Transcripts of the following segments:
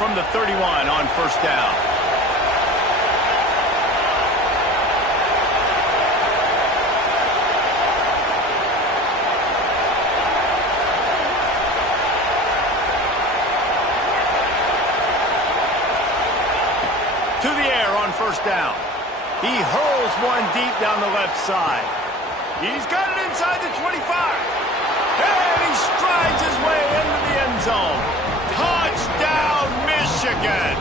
from the 31 on first down. To the air on first down. He hurls one deep down the left side. He's got it inside the 25. And he strides his way into the end zone. Touchdown, Michigan.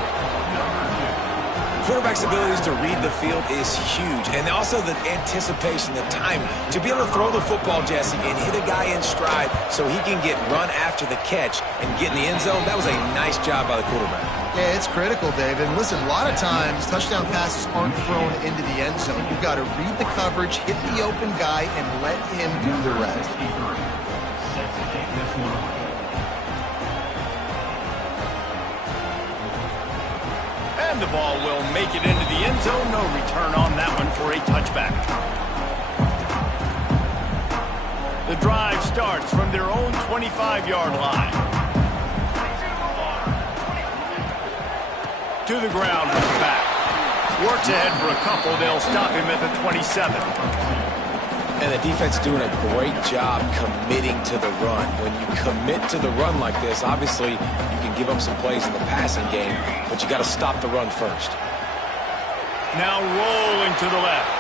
Quarterback's abilities to read the field is huge. And also the anticipation, the time to be able to throw the football, Jesse, and hit a guy in stride so he can get run after the catch and get in the end zone. That was a nice job by the quarterback. Yeah, it's critical, Dave. And listen, a lot of times touchdown passes aren't thrown into the end zone. You've got to read the coverage, hit the open guy, and let him do the rest. And the ball will make it into the end zone. No return on that one for a touchback. The drive starts from their own 25-yard line. To the ground with the back. Works ahead for a couple. They'll stop him at the 27. And the defense doing a great job committing to the run. When you commit to the run like this, obviously you can give up some plays in the passing game, but you got to stop the run first. Now rolling to the left.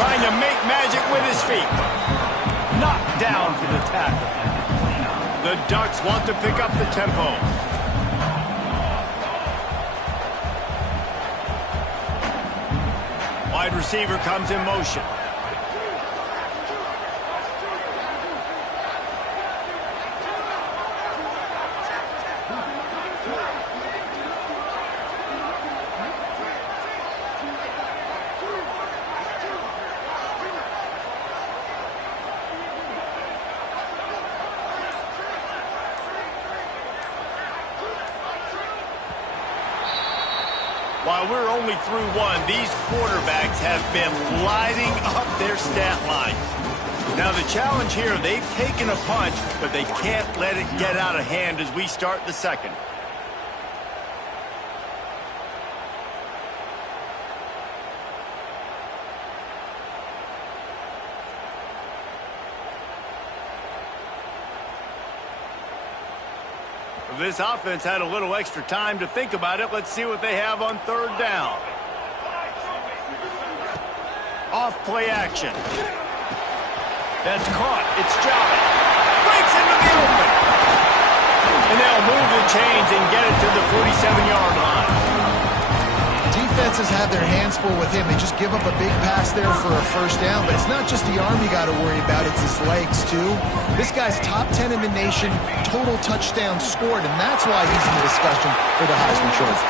Trying to make magic with his feet. Knocked down for the tackle. The Ducks want to pick up the tempo. Wide receiver comes in motion. While we're only through one, these quarterbacks have been lighting up their stat lines. Now the challenge here, they've taken a punch, but they can't let it get out of hand as we start the second. This offense had a little extra time to think about it. Let's see what they have on third down. Off play action. That's caught. It's Jolly. Breaks into the open. And they'll move the chains and get it to the 47-yard line. Defenses have their hands full with him. They just give up a big pass there for a first down. But it's not just the arm you got to worry about. It's his legs, too. This guy's top 10 in the nation, total touchdowns scored, and that's why he's in the discussion for the Heisman Trophy.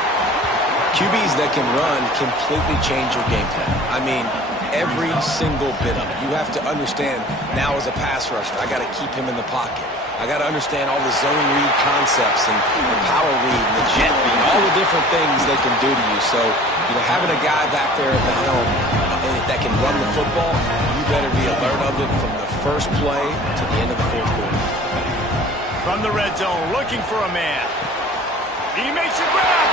QBs that can run completely change your game plan. I mean, every single bit of it. You have to understand now as a pass rusher, I got to keep him in the pocket. I got to understand all the zone read concepts and the power read and the jet read, all the different things they can do to you. So, you know, having a guy back there at the helm that can run the football, you better be alert of it from the first play to the end of the fourth quarter. From the red zone, looking for a man. He makes a grab.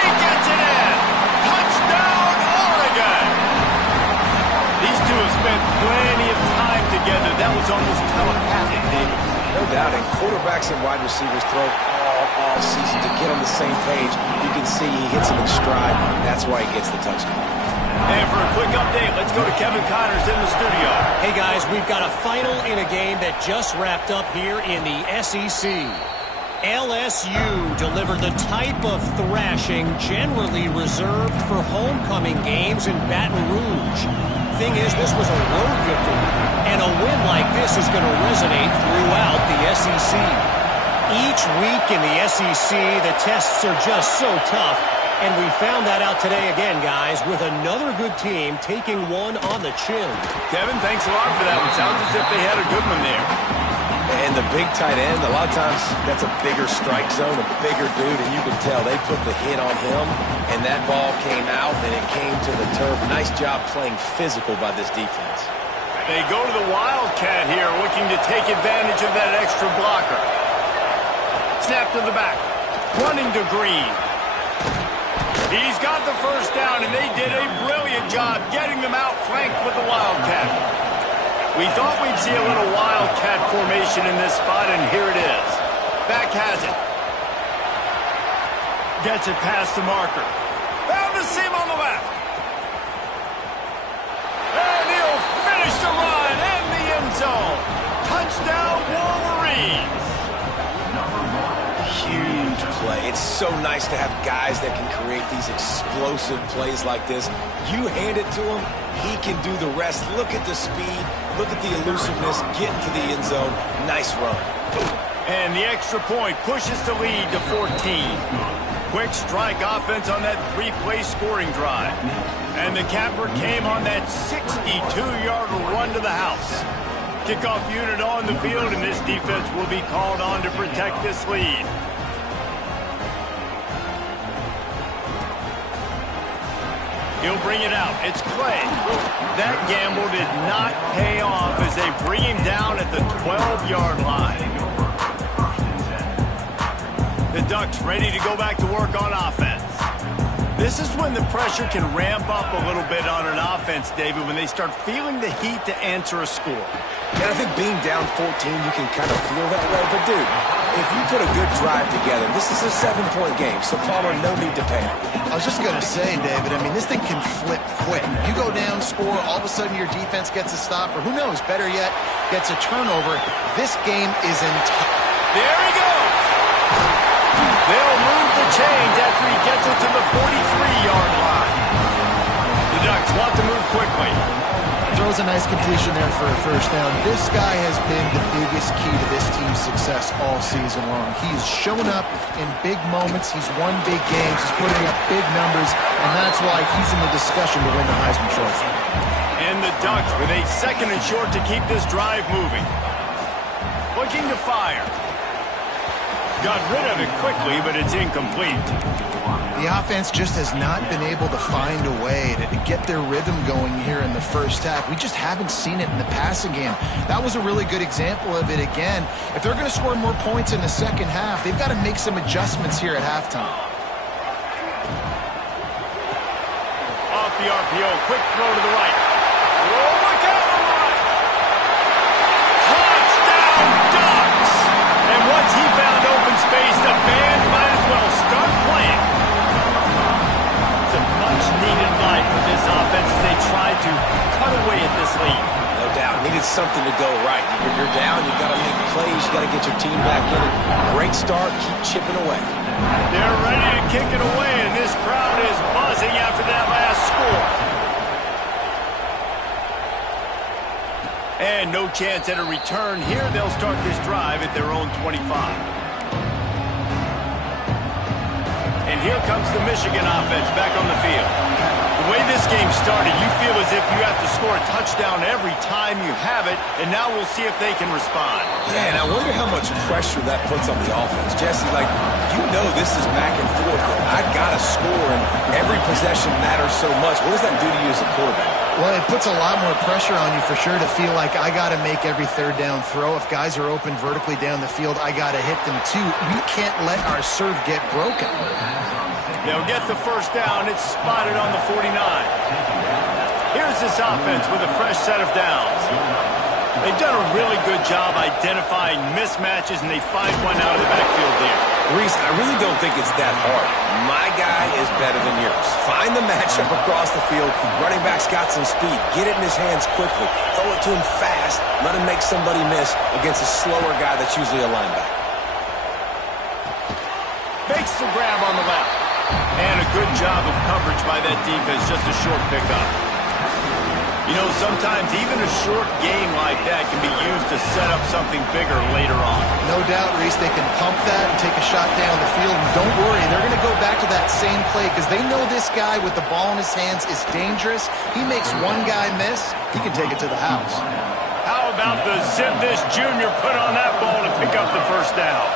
He gets it in. Touchdown, Oregon. These two have spent plenty of time together. That was almost telepathic, David. No doubt, and quarterbacks and wide receivers throw all season to get on the same page. You can see he hits him in stride. That's why he gets the touchdown. And for a quick update, let's go to Kevin Connors in the studio. Hey, guys, we've got a final in a game that just wrapped up here in the SEC. LSU delivered the type of thrashing generally reserved for homecoming games in Baton Rouge. Thing is, this was a road victory, and a win like this is going to resonate throughout the SEC. Each week in the SEC, the tests are just so tough, and we found that out today again, guys, with another good team taking one on the chin. Kevin, thanks a lot for that one. Sounds as if they had a good one there. And the big tight end, a lot of times that's a bigger strike zone, a bigger dude, and you can tell they put the hit on him, and that ball came out, and it came to the turf. Nice job playing physical by this defense. They go to the Wildcat here, looking to take advantage of that extra blocker. Snap to the back. running to Green. He's got the first down, and they did a brilliant job getting them out flanked with the Wildcat. We thought we'd see a little Wildcat formation in this spot, and here it is. Back has it. Gets it past the marker. Found the seam on the left. And he'll finish the run in the end zone. Touchdown, Wolverines. Huge play. It's so nice to have guys that can create these explosive plays like this. You hand it to him, he can do the rest. Look at the speed. Look at the elusiveness. Get into the end zone. Nice run. And the extra point pushes the lead to 14. Quick strike offense on that three-play scoring drive. And the capper came on that 62-yard run to the house. Kickoff unit on the field, and this defense will be called on to protect this lead. He'll bring it out. It's Clay. That gamble did not pay off as they bring him down at the 12-yard line. The Ducks ready to go back to work on offense. This is when the pressure can ramp up a little bit on an offense, David, when they start feeling the heat to answer a score. And I think being down 14, you can kind of feel that way. But, dude, if you put a good drive together, this is a 7-point game, so Palmer, no need to panic. I was just going to say, David, I mean, this thing can flip quick. You go down, score, all of a sudden your defense gets a stop, or who knows, better yet, gets a turnover. This game is There he goes! They'll move the chains after he gets it to the 43-yard line. The Ducks want to move quickly. Throws a nice completion there for a first down. This guy has been the biggest key to this team's success all season long. He's shown up in big moments. He's won big games. He's putting up big numbers, and that's why he's in the discussion to win the Heisman Trophy. And the Ducks with a second and short to keep this drive moving. Looking to fire. Got rid of it quickly, but it's incomplete. The offense just has not been able to find a way to get their rhythm going here in the first half. We just haven't seen it in the passing game. That was a really good example of it again. If they're going to score more points in the second half, they've got to make some adjustments here at halftime. Off the RPO, quick throw to the right. Oh, look out to the right. Touchdown, Ducks! And once he found open space, the band might as well start playing. It's a much-needed night for this offense as they try to cut away at this lead. No doubt. Needed something to go right. When you're down, you've got to make plays. You've got to get your team back in it. Great start. Keep chipping away. They're ready to kick it away, and this crowd is buzzing after that last score. And no chance at a return here. They'll start this drive at their own 25. And here comes the Michigan offense back on the field. The way this game started, you feel as if you have to score a touchdown every time you have it, and now we'll see if they can respond. Yeah, and I wonder how much pressure that puts on the offense. Jesse, like, you know this is back and forth. I got to score, and every possession matters so much. What does that do to you as a quarterback? Well, it puts a lot more pressure on you for sure to feel like I got to make every third down throw. If guys are open vertically down the field, I got to hit them too. We can't let our serve get broken. They'll get the first down. It's spotted on the 49. Here's this offense with a fresh set of downs. They've done a really good job identifying mismatches, and they find one out of the backfield there. Reese, I really don't think it's that hard. My guy is better than yours. Find the matchup across the field. Running back's got some speed. Get it in his hands quickly. Throw it to him fast. Let him make somebody miss against a slower guy that's usually a linebacker. Makes the grab on the left. And a good job of coverage by that defense. Just a short pickup. You know, sometimes even a short game like that can be used to set up something bigger later on. No doubt, Reese, they can pump that and take a shot down the field. And don't worry, they're going to go back to that same play because they know this guy with the ball in his hands is dangerous. He makes one guy miss, he can take it to the house. How about the zip this junior put on that ball to pick up the first down?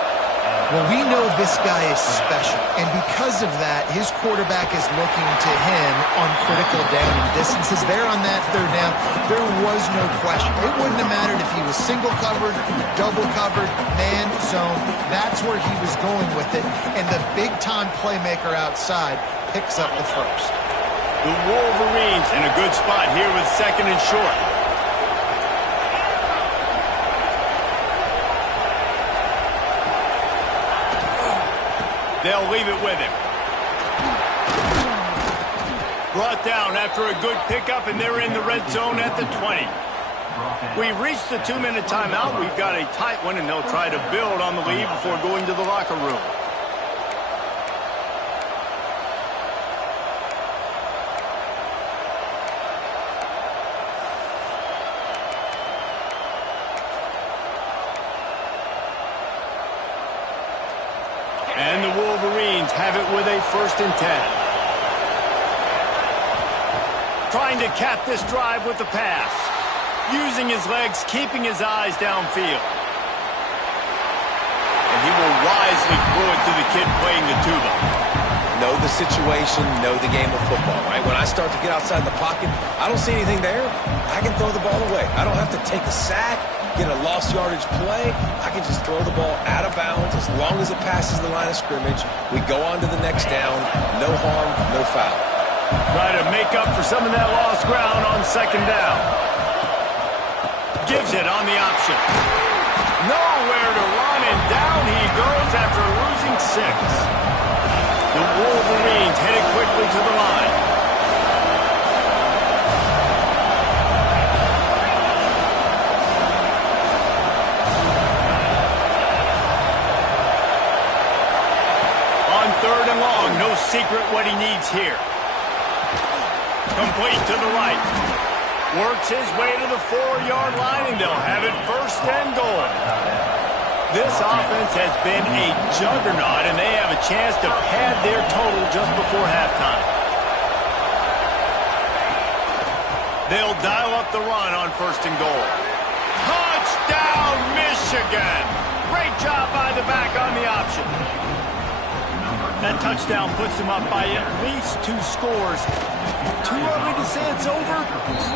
Well, we know this guy is special, and because of that, his quarterback is looking to him on critical down and distances. There on that third down, there was no question. It wouldn't have mattered if he was single covered, double covered, man, zone. That's where he was going with it, and the big-time playmaker outside picks up the first. The Wolverines in a good spot here with second and short. They'll leave it with him. Brought down after a good pickup, and they're in the red zone at the 20. We've reached the 2-minute timeout. We've got a tight one, and they'll try to build on the lead before going to the locker room. And the Wolverines have it with a 1st and 10. Trying to cap this drive with the pass. Using his legs, keeping his eyes downfield. And he will wisely throw it to the kid playing the tuba. Know the situation, know the game of football, right? When I start to get outside the pocket, I don't see anything there. I can throw the ball away. I don't have to take a sack, get a lost yardage play. I can just throw the ball out of bounds as long as it passes the line of scrimmage. We go on to the next down. No harm, no foul. Try to make up for some of that lost ground on 2nd down. Gives it on the option. Nowhere to run, and down he goes after losing 6. The Wolverines headed quickly to the line. On 3rd and long, no secret what he needs here. Complete to the right. Works his way to the 4-yard line, and they'll have it 1st and goal. This offense has been a juggernaut, and they have a chance to pad their total just before halftime. They'll dial up the run on 1st and goal. Touchdown, Michigan! Great job by the back on the option. That touchdown puts them up by at least 2 scores. Too early to say it's over?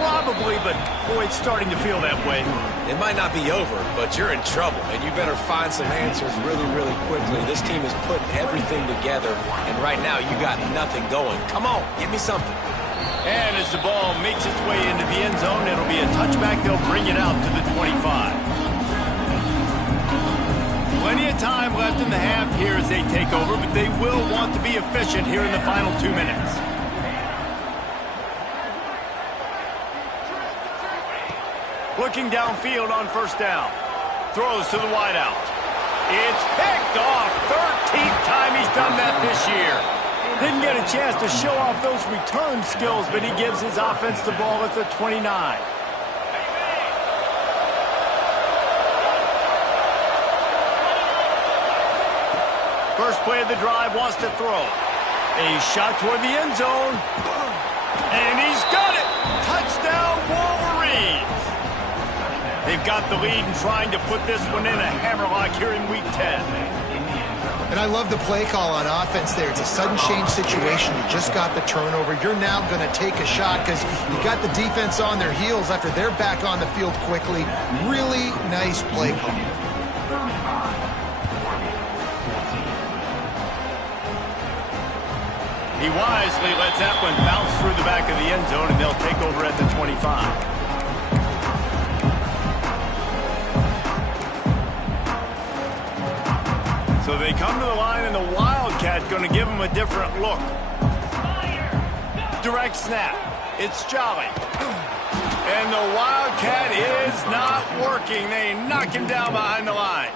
Probably, but boy, it's starting to feel that way. It might not be over, but you're in trouble, and you better find some answers really, really quickly. This team is putting everything together, and right now you got nothing going. Come on, give me something. And as the ball makes its way into the end zone, it'll be a touchback. They'll bring it out to the 25. Plenty of time left in the half here as they take over, but they will want to be efficient here in the final 2 minutes. Looking downfield on 1st down. Throws to the wideout. It's picked off. 13th time he's done that this year. Didn't get a chance to show off those return skills, but he gives his offense the ball at the 29. First play of the drive, wants to throw. A shot toward the end zone. And he's got it! Touchdown, Wolverines! They've got the lead and trying to put this one in a hammerlock here in Week 10. And I love the play call on offense there. It's a sudden change situation. You just got the turnover. You're now going to take a shot because you got the defense on their heels after they're back on the field quickly. Really nice play call. He wisely lets that one bounce through the back of the end zone, and they'll take over at the 25. So they come to the line, and the Wildcat going to give them a different look. Direct snap. It's Jolly. And the Wildcat is not working. They knock him down behind the line.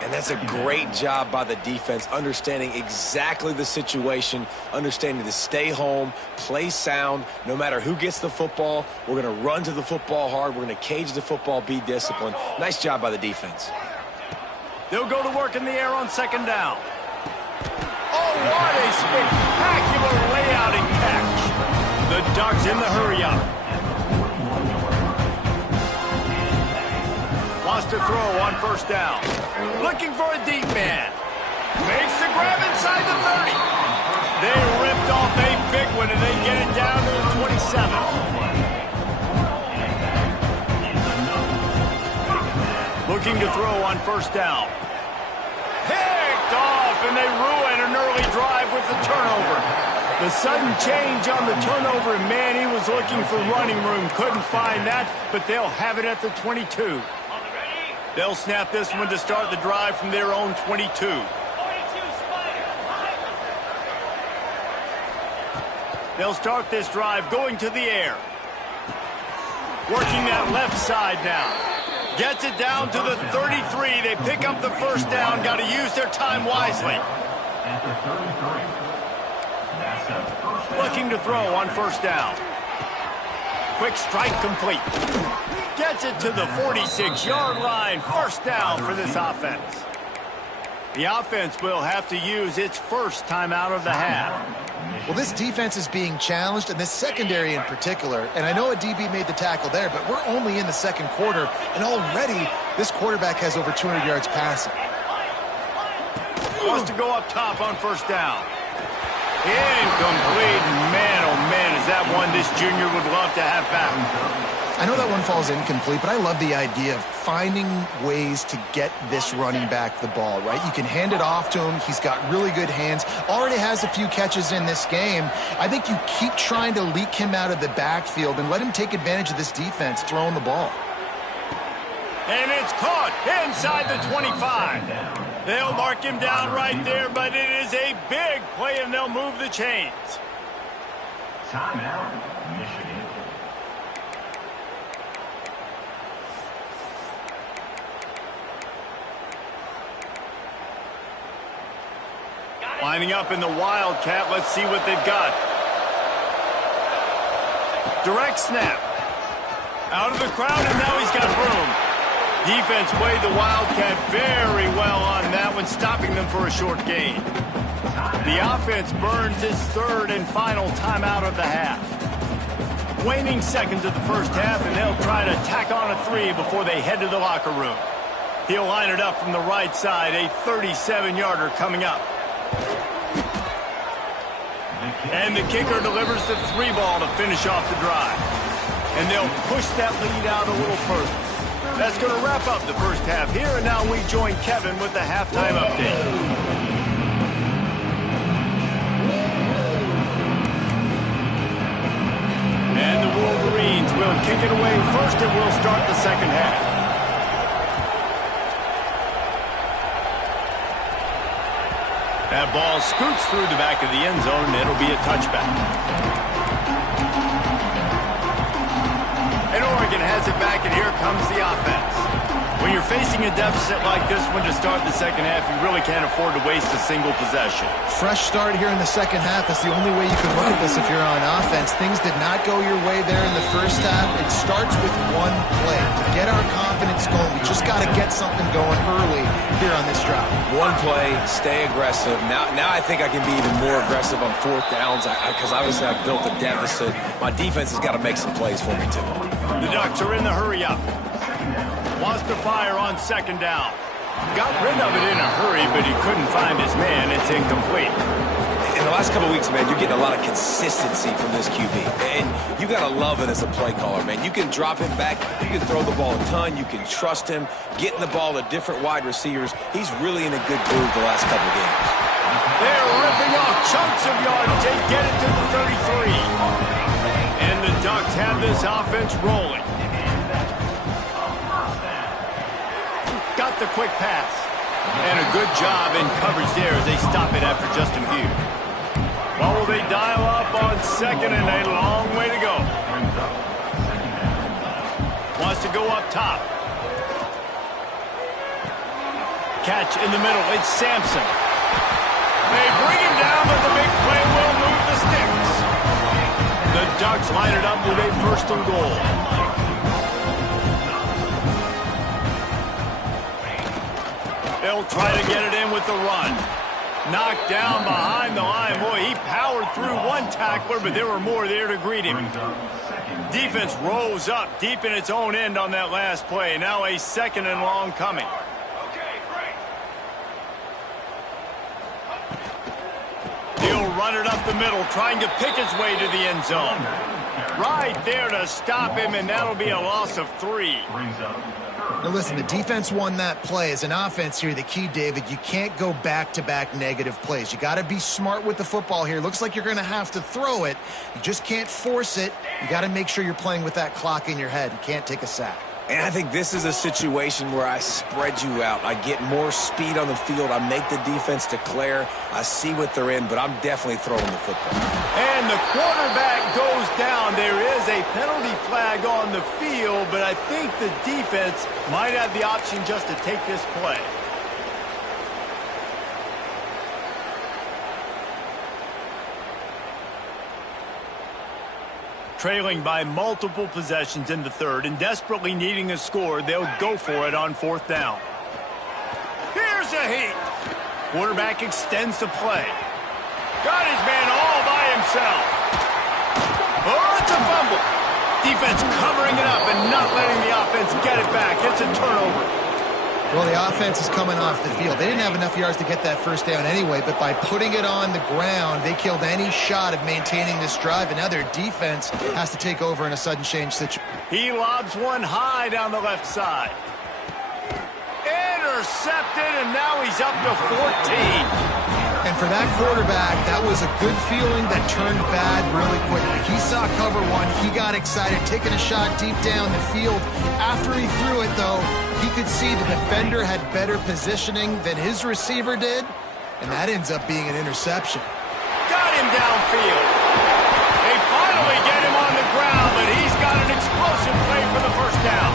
And that's a great job by the defense, understanding exactly the situation, understanding to stay home, play sound. No matter who gets the football, we're going to run to the football hard. We're going to cage the football, be disciplined. Nice job by the defense. They'll go to work in the air on 2nd down. Oh, what a spectacular layout and catch. The Ducks in the hurry-up. Wants to throw on first down. Looking for a deep man. Makes the grab inside the 30. They ripped off a big one, and they get it down to the 27. Looking to throw on first down. Picked off, and they ruin an early drive with the turnover. The sudden change on the turnover, and man, he was looking for running room. Couldn't find that, but they'll have it at the 22. They'll snap this one to start the drive from their own 22. They'll start this drive going to the air. Working that left side now. Gets it down to the 33. They pick up the first down. Got to use their time wisely. Looking to throw on first down. Quick strike complete. Gets it to the 46-yard line. First down for this offense. The offense will have to use its first timeout of the half. Well, this defense is being challenged, and this secondary in particular. And I know a DB made the tackle there, but we're only in the second quarter, and already this quarterback has over 200 yards passing. Wants to go up top on first down. Incomplete. Man, oh man, is that one this junior would love to have back. I know that one falls incomplete, but I love the idea of finding ways to get this running back the ball, right? You can hand it off to him. He's got really good hands. Already has a few catches in this game. I think you keep trying to leak him out of the backfield and let him take advantage of this defense throwing the ball. And it's caught inside the 25. They'll mark him down right there, but it is a big play, and they'll move the chains. Timeout, Michigan. Lining up in the Wildcat. Let's see what they've got. Direct snap. Out of the crowd, and now he's got room. Defense played the Wildcat very well on that one, stopping them for a short gain. The offense burns its third and final timeout of the half. Waning seconds of the first half, and they'll try to tack on a 3 before they head to the locker room. He'll line it up from the right side, a 37-yarder coming up. And the kicker delivers the 3 ball to finish off the drive. And they'll push that lead out a little further. That's going to wrap up the first half here, and now we join Kevin with the halftime update. And the Wolverines will kick it away first, and we'll start the second half. That ball scoots through the back of the end zone, and it'll be a touchback. And Oregon has it back, and here comes the offense. When you're facing a deficit like this one to start the second half, you really can't afford to waste a single possession. Fresh start here in the second half. That's the only way you can look at this if you're on offense. Things did not go your way there in the first half. It starts with one play. To get our confidence going, we just got to get something going early here on this drive. One play, stay aggressive. Now I think I can be even more aggressive on fourth downs because obviously I've built a deficit. My defense has got to make some plays for me, too. The Ducks are in the hurry-up. Wants to fire on second down. Got rid of it in a hurry, but he couldn't find his man. It's incomplete. In the last couple of weeks, man, you're getting a lot of consistency from this QB. And you got to love it as a play caller, man. You can drop him back. You can throw the ball a ton. You can trust him. Getting the ball to different wide receivers. He's really in a good groove the last couple of games. They're ripping off chunks of yardage. They get it to the 33. And the Ducks have this offense rolling. Got the quick pass. And a good job in coverage there as they stop it after just a few. Well, will they dial up on second, and a long way to go. Wants to go up top. Catch in the middle. It's Sampson. They bring him down, but the big play will move the sticks. The Ducks line it up with a first and goal. They'll try to get it in with the run. Knocked down behind the line. Boy, he powered through one tackler, but there were more there to greet him. defense rose up deep in its own end on that last play. Now a 2nd and long coming. He'll run it up the middle, trying to pick his way to the end zone. Right there to stop him, and that'll be a loss of 3. Now listen, the defense won that play. As an offense here, the key, David, you can't go back-to-back negative plays. You got to be smart with the football here. Looks like you're going to have to throw it. You just can't force it. You got to make sure you're playing with that clock in your head. You can't take a sack. And I think this is a situation where I spread you out. I get more speed on the field. I make the defense declare. I see what they're in, but I'm definitely throwing the football. And the quarterback goes down. There is a penalty flag on the field, but I think the defense might have the option just to take this play. Trailing by multiple possessions in the 3rd and desperately needing a score, they'll go for it on 4th down. Here's a heat. Quarterback extends the play. Got his man all by himself. Oh, it's a fumble. Defense covering it up and not letting the offense get it back. It's a turnover. Well, the offense is coming off the field. They didn't have enough yards to get that 1st down anyway, but by putting it on the ground, they killed any shot of maintaining this drive, and now their defense has to take over in a sudden change situation. He lobs one high down the left side. Intercepted, and now he's up to 14. And for that quarterback, that was a good feeling that turned bad really quickly. He saw cover 1. He got excited, taking a shot deep down the field. After he threw it, though, he could see the defender had better positioning than his receiver did, and that ends up being an interception. Got him downfield. They finally get him on the ground, but he's got an explosive play for the 1st down.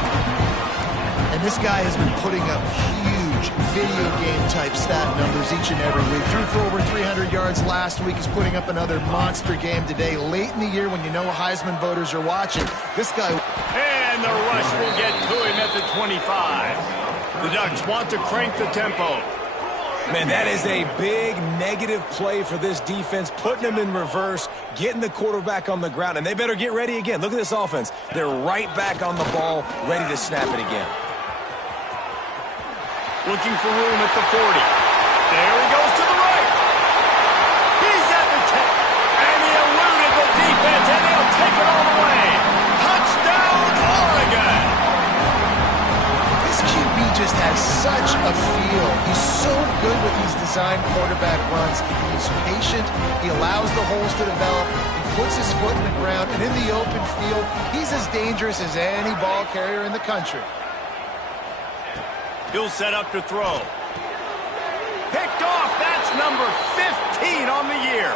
And this guy has been putting up huge video game type stat numbers each and every week. Threw for over 300 yards last week. He's putting up another monster game today. Late in the year when you know Heisman voters are watching, this guy... And the rush will get to him at the 25. The Ducks want to crank the tempo. Man, that is a big negative play for this defense, putting them in reverse, getting the quarterback on the ground, and they better get ready again. Look at this offense. They're right back on the ball, ready to snap it again. Looking for room at the 40. There he goes to the right. He's at the 10. And he eluded the defense, and they'll take it all the way. Touchdown, Oregon. This QB just has such a feel. He's so good with these design quarterback runs. He's patient. He allows the holes to develop. He puts his foot in the ground, and in the open field, he's as dangerous as any ball carrier in the country. He'll set up to throw. Picked off. That's number 15 on the year.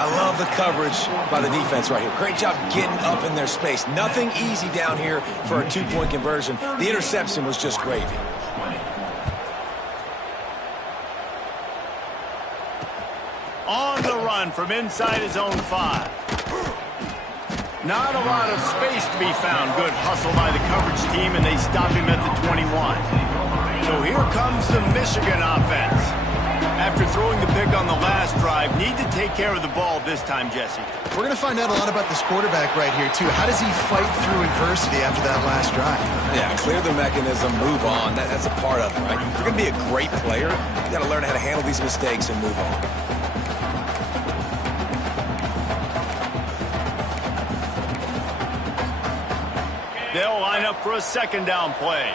I love the coverage by the defense right here. Great job getting up in their space. Nothing easy down here for a 2-point conversion. The interception was just gravy. On the run from inside his own 5. Not a lot of space to be found. Good hustle by the coverage team, and they stop him at the 21. So here comes the Michigan offense. After throwing the pick on the last drive, need to take care of the ball this time, Jesse. We're going to find out a lot about this quarterback right here, too. How does he fight through adversity after that last drive? Yeah, clear the mechanism, move on. That's a part of it, right? If you're going to be a great player, you got to learn how to handle these mistakes and move on. They'll line up for a 2nd down play.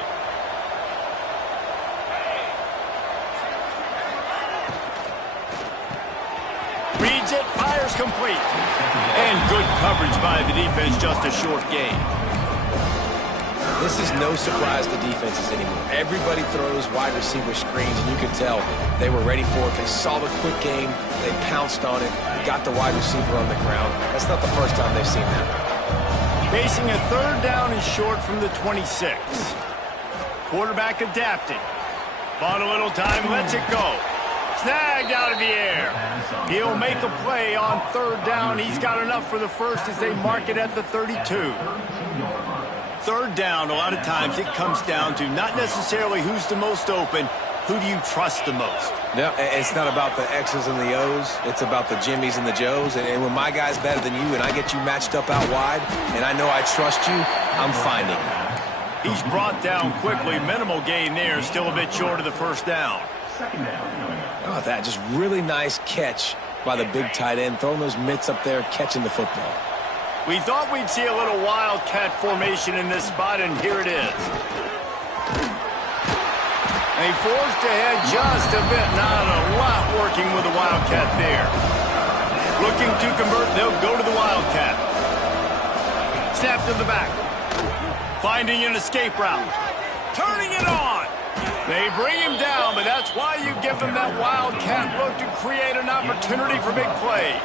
Reads it, fires complete. And good coverage by the defense, just a short gain. This is no surprise to defenses anymore. Everybody throws wide receiver screens, and you can tell they were ready for it. They saw the quick game. They pounced on it, got the wide receiver on the ground. That's not the first time they've seen that. Facing a 3rd down and short from the 26. Quarterback adapting. Bought a little time, lets it go. Snagged out of the air. He'll make a play on 3rd down. He's got enough for the 1st as they mark it at the 32. 3rd down, a lot of times it comes down to not necessarily who's the most open, who do you trust the most? No, it's not about the X's and the O's. It's about the Jimmys and the Joes. And when my guy's better than you and I get you matched up out wide and I know I trust you, I'm finding you. He's brought down quickly. Minimal gain there. Still a bit short of the first down. Oh, that just really nice catch by the big tight end, throwing those mitts up there, catching the football. We thought we'd see a little wildcat formation in this spot, and here it is. They forced ahead just a bit. Not a lot working with the wildcat there. Looking to convert, they'll go to the wildcat. Snap to the back. Finding an escape route. Turning it on. They bring him down, but that's why you give them that wildcat look to create an opportunity for big plays.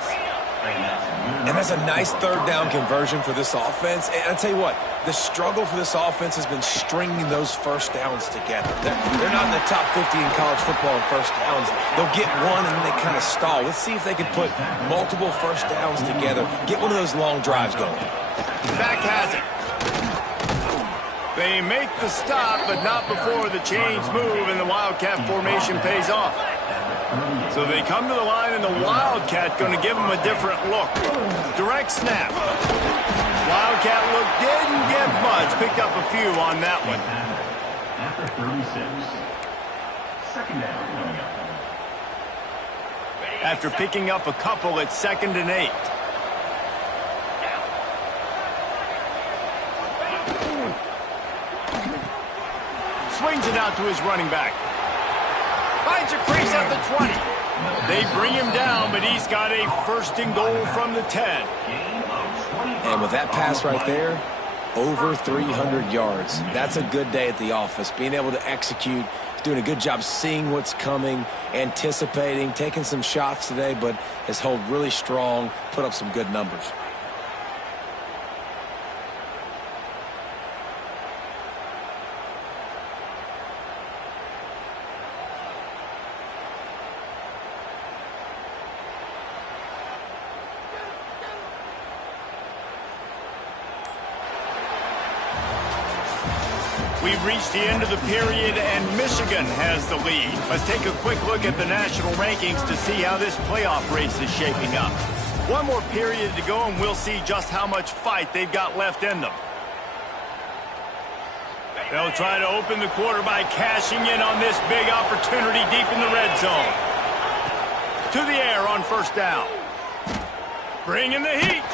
And that's a nice third down conversion for this offense. And I'll tell you what, the struggle for this offense has been stringing those first downs together. They're not in the top 50 in college football in first downs. They'll get one and then they kind of stall. Let's see if they can put multiple first downs together. Get one of those long drives going. Back has it. They make the stop, but not before the chains move and the wildcat formation pays off. So they come to the line, and the wildcat going to give them a different look. Direct snap. Wildcat look didn't get much. Picked up a few on that one. After 36. Second down coming up. After picking up a couple at 2nd and 8. Swings it out to his running back. Finds a crease at the 20. They bring him down, but he's got a 1st and goal from the 10. And with that pass right there, over 300 yards. That's a good day at the office. Being able to execute, doing a good job seeing what's coming, anticipating, taking some shots today, but has held really strong, put up some good numbers. We've reached the end of the period, and Michigan has the lead. Let's take a quick look at the national rankings to see how this playoff race is shaping up. One more period to go, and we'll see just how much fight they've got left in them. They'll try to open the quarter by cashing in on this big opportunity deep in the red zone. To the air on 1st down. Bringing the heat.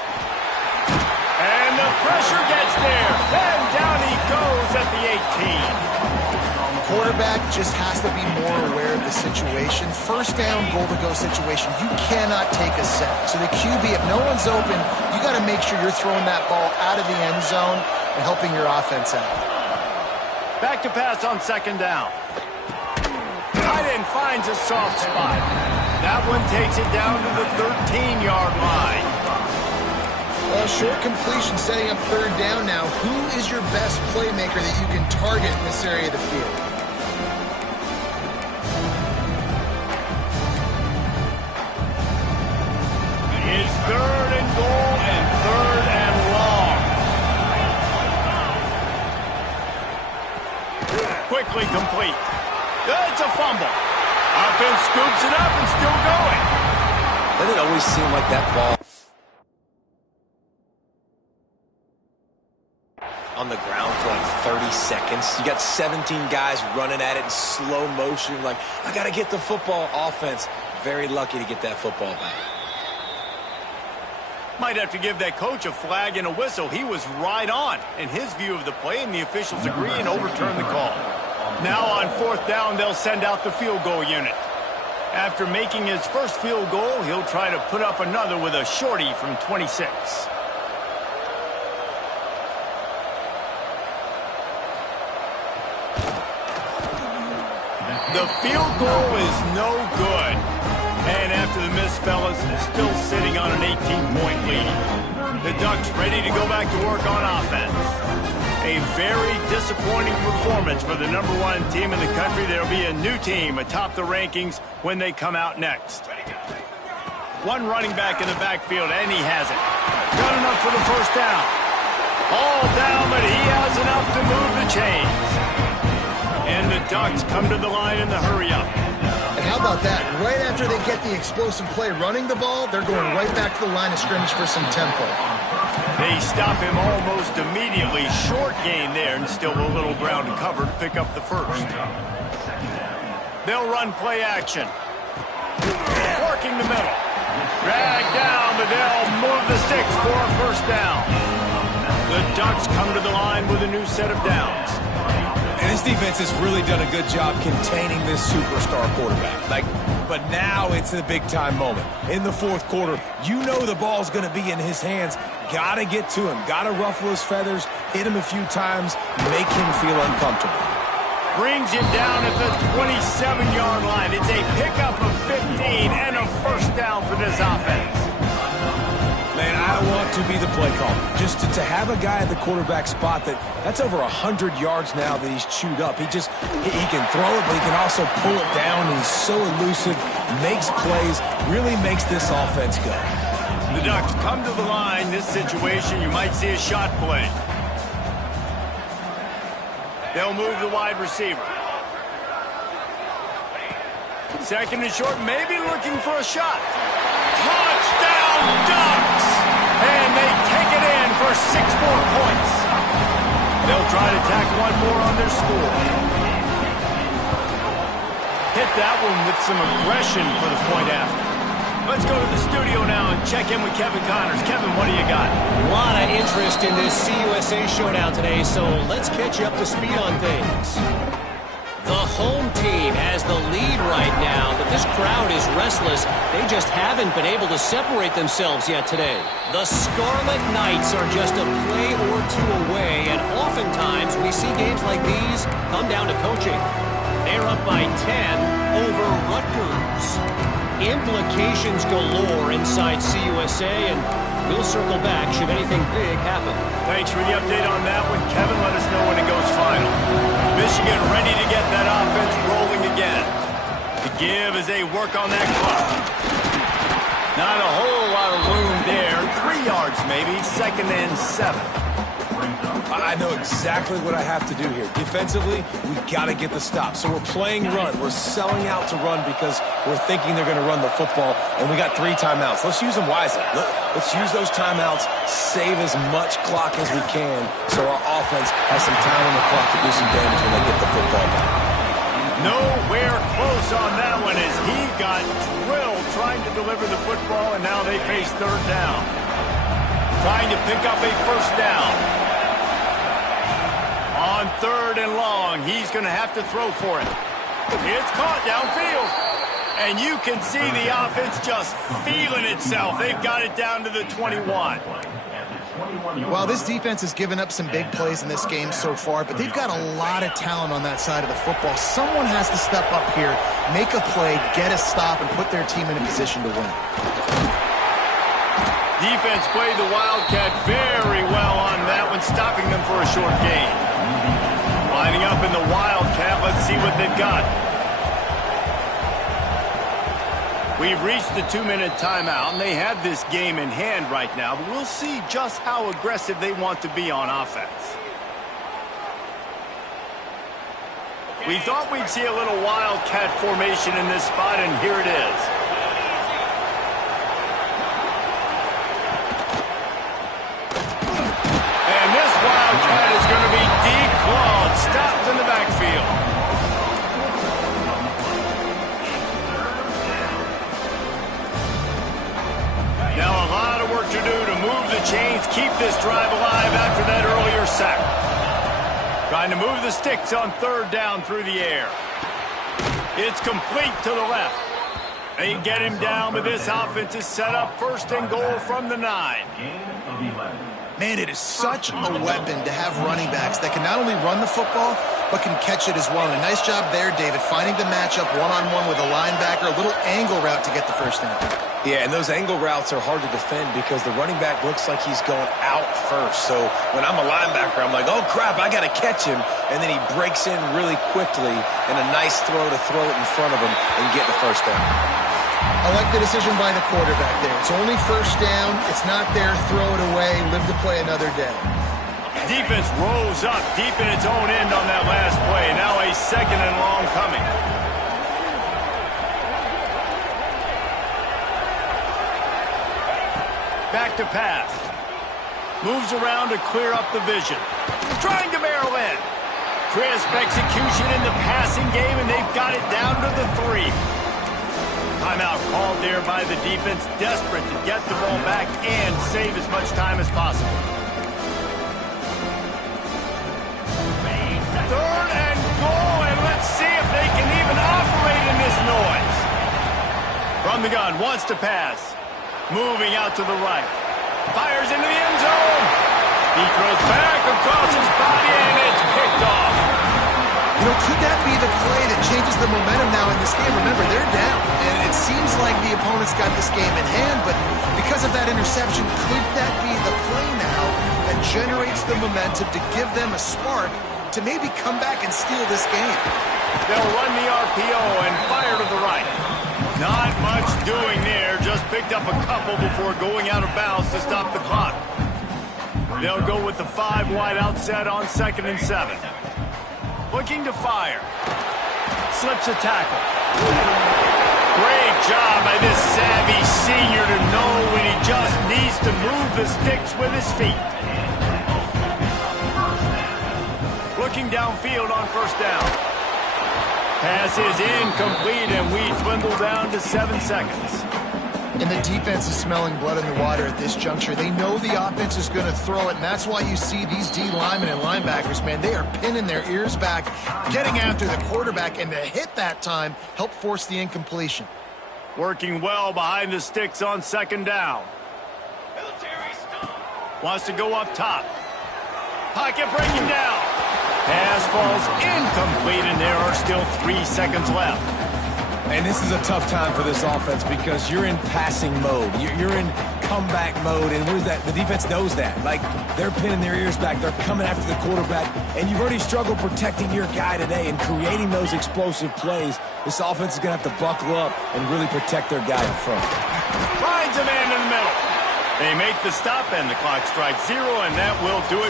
And the pressure gets there. And down he goes at the 18. Quarterback just has to be more aware of the situation. 1st down, goal-to-go situation. You cannot take a sack. So the QB, if no one's open, you got to make sure you're throwing that ball out of the end zone and helping your offense out. Back to pass on 2nd down. Tight end finds a soft spot. That one takes it down to the 13-yard line. Well, short completion setting up 3rd down now. Who is your best playmaker that you can target in this area of the field? It's 3rd and goal and 3rd and long. Quickly complete. It's a fumble. Offense scoops it up and still going. Doesn't it always seem like that ball on the ground for like 30 seconds? You got 17 guys running at it in slow motion. Like, I got to get the football. Offense, very lucky to get that football back. Might have to give that coach a flag and a whistle. He was right on in his view of the play, and the officials agree and overturn the call. Now on 4th down, they'll send out the field goal unit. After making his first field goal, he'll try to put up another with a shorty from 26. The field goal is no good. And after the miss, fellas, still sitting on an 18-point lead. The Ducks ready to go back to work on offense. A very disappointing performance for the #1 team in the country. There'll be a new team atop the rankings when they come out next. One running back in the backfield, and he has it. Got enough for the 1st down. All down, but he has enough to move the chains. And the Ducks come to the line in the hurry-up. And how about that? Right after they get the explosive play running the ball, they're going right back to the line of scrimmage for some tempo. They stop him almost immediately. Short gain there, and still a little ground to cover to pick up the first. They'll run play action. Working the middle. Drag down, but they'll move the sticks for a first down. The Ducks come to the line with a new set of downs. And this defense has really done a good job containing this superstar quarterback. But now it's the big-time moment. In the fourth quarter, you know the ball's going to be in his hands. Got to get to him. Got to ruffle his feathers, hit him a few times, make him feel uncomfortable. Brings him down at the 27-yard line. It's a pickup of 15 and a first down for this offense. Man, I want to be the play caller. Just to have a guy at the quarterback spot that's over 100 yards now that he's chewed up. He can throw it, but he can also pull it down. He's so elusive, makes plays, really makes this offense go. The Ducks come to the line. This situation, you might see a shot play. They'll move the wide receiver. Second and short, maybe looking for a shot. Touchdown, Ducks! And they take it in for 6 more points. They'll try to tack one more on their score. Hit that one with some aggression for the point after. Let's go to the studio now and check in with Kevin Connors. Kevin, what do you got? A lot of interest in this CUSA showdown today, so let's catch you up to speed on things. The home team has the lead right now, but this crowd is restless. They just haven't been able to separate themselves yet today. The Scarlet Knights are just a play or two away, and oftentimes we see games like these come down to coaching. They're up by 10 over Rutgers. Implications galore inside CUSA, and we'll circle back should anything big happen. Thanks for the update on that one, Kevin. Let us know when it goes final. Michigan ready to get that offense rolling again. The give as they work on that clock. Not a whole lot of room there. 3 yards maybe, 2nd and 7. I know exactly what I have to do here. Defensively, we've got to get the stop. So we're playing run. We're selling out to run because we're thinking they're going to run the football, and we got 3 timeouts. Let's use them wisely. Let's use those timeouts, save as much clock as we can so our offense has some time on the clock to do some damage when they get the football back. Nowhere close on that one as he got drilled trying to deliver the football, and now they face 3rd down. Trying to pick up a first down. On 3rd and long, he's going to have to throw for it. It's caught downfield. And you can see the offense just feeling itself. They've got it down to the 21. Well, this defense has given up some big plays in this game so far, but they've got a lot of talent on that side of the football. Someone has to step up here, make a play, get a stop, and put their team in a position to win. Defense played the Wildcat very well on that one, stopping them for a short gain. Lining up in the Wildcat, let's see what they've got. We've reached the 2-minute timeout, and they have this game in hand right now, but we'll see just how aggressive they want to be on offense. We thought we'd see a little Wildcat formation in this spot, and here it is. And this Wildcat is going to be declawed, stopped in the backfield. Now a lot of work to do to move the chains, keep this drive alive after that earlier sack. Trying to move the sticks on 3rd down through the air. It's complete to the left. They get him down, but this offense is set up 1st and goal from the 9. Man, it is such a weapon to have running backs that can not only run the football, but can catch it as well. And a nice job there, David, finding the matchup one-on-one with a linebacker, a little angle route to get the first down. Yeah, and those angle routes are hard to defend because the running back looks like he's going out first. So when I'm a linebacker, I'm like, oh, crap, I got to catch him. And then he breaks in really quickly, and a nice throw to throw it in front of him and get the first down. I like the decision by the quarterback there. It's only 1st down. It's not there. Throw it away. Live to play another day. Defense rolls up deep in its own end on that last play. Now a 2nd and long coming. back to pass. Moves around to clear up the vision. Trying to barrel in. Crisp execution in the passing game, and they've got it down to the 3. Timeout called there by the defense, desperate to get the ball back and save as much time as possible. 3rd and goal, and let's see if they can even operate in this noise. From the gun, wants to pass. Moving out to the right. Fires into the end zone. He throws back across his body, and it's picked off. You know, could that be the play that changes the momentum now in this game? Remember, they're down, and it seems like the opponent's got this game in hand, but because of that interception, could that be the play now that generates the momentum to give them a spark to maybe come back and steal this game? They'll run the RPO and fire to the right. Not much doing there, just picked up a couple before going out of bounds to stop the clock. They'll go with the 5 wide out set on 2nd and 7. Looking to fire. Slips a tackle. Great job by this savvy senior to know when he just needs to move the sticks with his feet. Looking downfield on 1st down. Pass is incomplete, and we dwindle down to 7 seconds. And the defense is smelling blood in the water at this juncture. They know the offense is going to throw it, and that's why you see these D linemen and linebackers, man, they are pinning their ears back, getting after the quarterback, and the hit that time helped force the incompletion. Working well behind the sticks on 2nd down. Wants to go up top. Pocket breaking down. Pass falls incomplete, and there are still 3 seconds left. And this is a tough time for this offense because you're in passing mode. You're in comeback mode, and what is that? The defense knows that. Like, they're pinning their ears back. They're coming after the quarterback, and you've already struggled protecting your guy today and creating those explosive plays. This offense is going to have to buckle up and really protect their guy in front. Finds a man in the middle. They make the stop, and the clock strikes 0, and that will do it